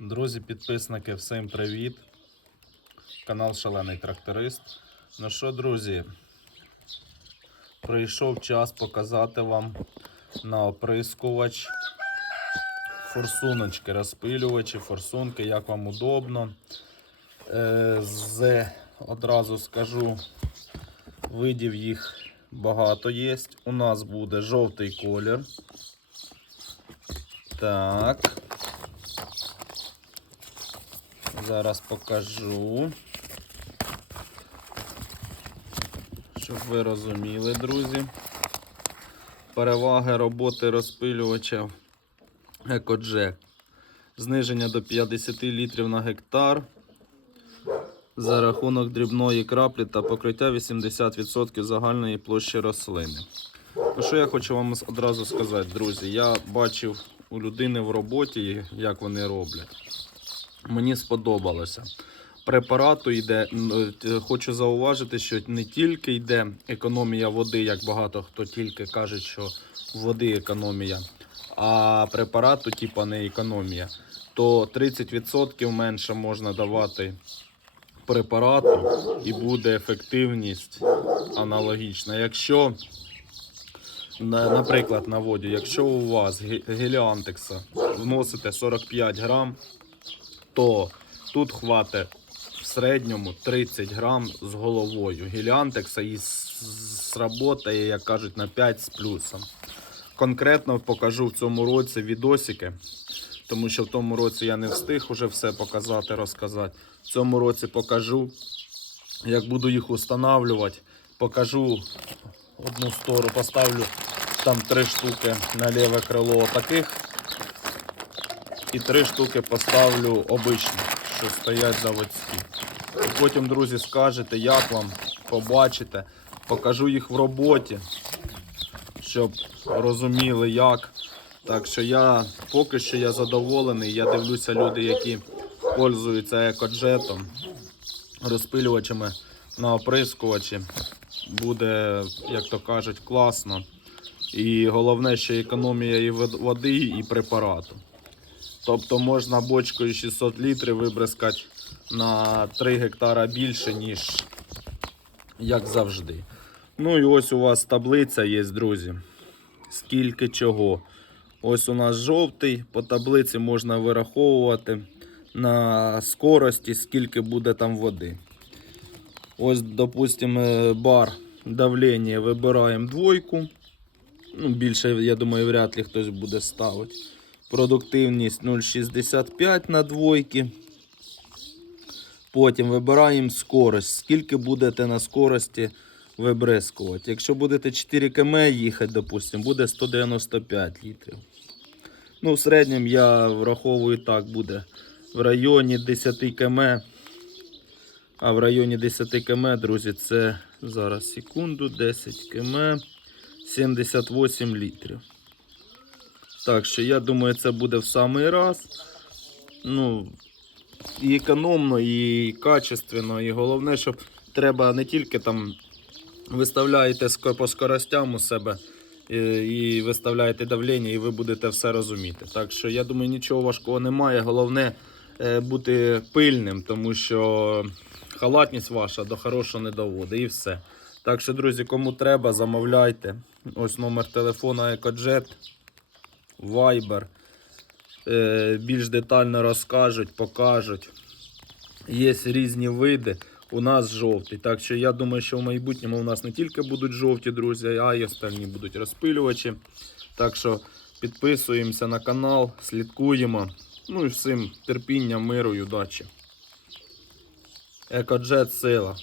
Друзі, підписники, всім привіт. Канал Шалений Тракторист. Ну що, друзі, прийшов час показати вам на оприскувач форсуночки, розпилювачі, форсунки, як вам удобно. Е, з, одразу скажу, видів їх багато є. У нас буде жовтий колір. Так. Зараз покажу. Щоб ви розуміли, друзі. Переваги роботи розпилювача EcoJack. Зниження до 50 літрів на гектар. За рахунок дрібної краплі та покриття 80% загальної площі рослини. Ну, Що я хочу вам одразу сказати, друзі? Я бачив у людини в роботі, як вони роблять. Мені сподобалося. Препарату йде, е, хочу зауважити, що не тільки йде економія води, як багато хто тільки каже, що води економія, а препарату, типа не економія, то 30% менше можна давати препарату і буде ефективність аналогічна. Якщо, наприклад, на- наводю, якщо у вас ге- геліантекса вносите 45 грам, то тут хватить в середньому 30 грам з головою. Геліантекса і сработає, як кажуть, на 5 з плюсом. Конкретно покажу в цьому році відосики, тому що в тому році я не встиг уже все показати, розказати. В цьому році покажу, як буду їх устанавлювати. Покажу одну сторону, поставлю там три штуки на ліве крило таких. І три штуки поставлю обичні, що стоять заводські. І потім, друзі, скажете, як вам, побачите, покажу їх в роботі, щоб розуміли як. Так що я поки що я задоволений. Я дивлюся люди, які пользуються екоджетом, розпилювачами на оприскувачі. Буде, як то кажуть, класно. І головне, що економія і води, і препарату. Тобто можна бочкою 600 літрів вибризкати на 3 гектара більше, ніж як завжди. Ну і ось у вас таблиця є, друзі. Скільки чого. Ось у нас жовтий, по таблиці можна вираховувати на скорості, скільки буде там води. Ось, допустимо, бар давлення вибираємо двойку. Ну, більше, я думаю, вряд ли хтось буде ставити. Продуктивність 0,65 на двойки. Потім вибираємо скорость. Скільки будете на скорості вибризкувати. Якщо будете 4 км їхати, допустимо, буде 195 літрів. Ну, в середньому я враховую так, буде в районі 10 км. А в районі 10 км, друзі, це зараз секунду, 10 км, 78 літрів. Так що я думаю, це буде в самий раз. Ну, і економно, і качественно, і головне, щоб треба не тільки там виставляєте по скоростям у себе і, і виставляєте давлення, і ви будете все розуміти. Так що я думаю, нічого важкого немає. Головне е, бути пильним, тому що халатність ваша до хорошого не доводить і все. Так що, друзі, кому треба, замовляйте. Ось номер телефона EcoJet. Viber. Е, Більш детально розкажуть, покажуть. Є різні види. У нас жовтий. Так що я думаю, що в майбутньому у нас не тільки будуть жовті, друзі, а й остальні будуть розпилювачі. Так що підписуємося на канал, слідкуємо. Ну і всім терпіння, миру і удачі. Екоджет сила.